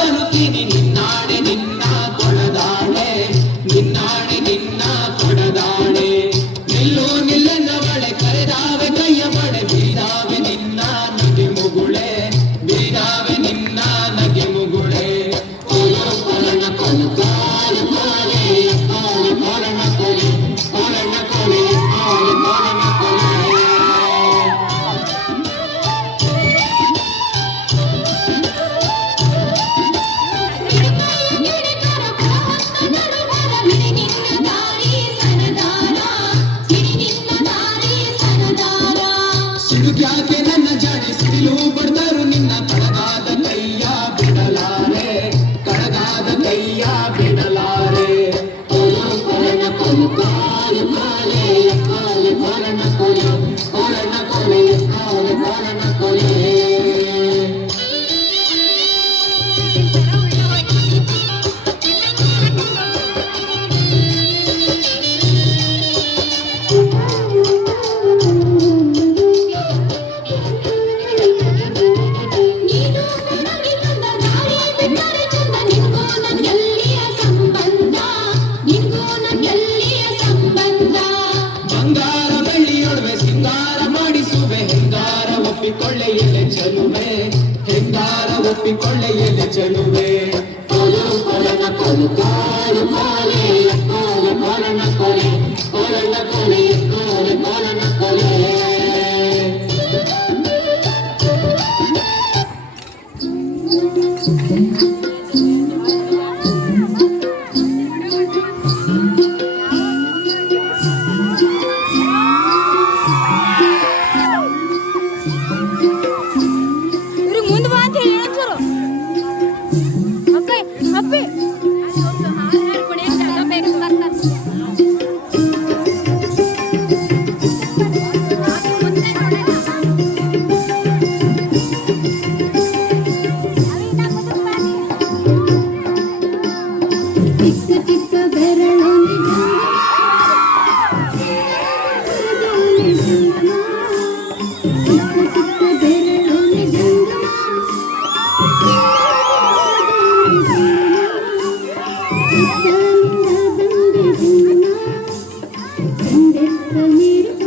ಬರುತ್ತೀನಿ ನಿನ್ನಾಣೆ ನಿನ್ನ ಕೊಡದಾಣೆ ನಿನ್ನಾಣೆ ನಿನ್ನ ಕೊಡದಾಣೆ ನಿಲ್ಲು ನಿಲ್ಲನವಳೆ ಕರೆದಾವೆ ಕೈಯ ಬಳೆ ಬೀರಾವೆ ನಿನ್ನ ನಗೆ ಮುಗುಳೆ ಬೀರಾವೆ ನಿನ್ನ ನಗೆ ಮುಗುಳೆ ಕೊಲು ಕೊಲನ ಕೊಲು ಕಾಲು ಕೋಲೆ ಕೋಲು ಕೊಲನ ಕೊಲೆ ಕೊಲನ ಕೊಲೆ ಕೋಲು ಕೊಲನ ಕೊಲೆ ಸಿಡುಕ್ಯಾಕೆ ನನ್ನ ಜಾಡಿ ಸಿಡಿಲು ಬಡ್ದರು ನಿನ್ನ ಕಡಗಾದ ಕೈಯ ಬಿಡಲಾರೆ ಕಡಗಾದ ಕೈಯ ಬಿಡಲಾರೆ ಕೊಲು ಕೊಲನ ಕೊಲು ಕಾಲು ಕೋಲೆ ಕೋಲು ಕೊಲನ ಕೊಲೆ ಕೊಲನ ಕೊಲೆ ಕೋಲು ಕೊಲನ ಕೊಲೆ ಬಂಗಾರ ಬೆಳ್ಳಿಯೊಡವೆ ಸಿಂಗಾರ ಮಾಡಿಸುವೆ ಹೆಂಗಾರ ಒಪ್ಪಿಕೊಳ್ಳೆ ಎಲೆ ಚೆಲುವೆ ಹೆಂಗಾರ ಒಪ್ಪಿಕೊಳ್ಳೆ ಎಲೆ ಚೆಲುವೆ ಕೊಲು ಕೊಲನ ಕೊಲು ಕಾಲು ಕೋಲೆ ಕೋಲು ಕೊಲನ ಕೊಲೆ ಕೊಲನ ಕೊಲೆ ಕೋಲು ಕೊಲನ ಕೊಲೆ ನೀರು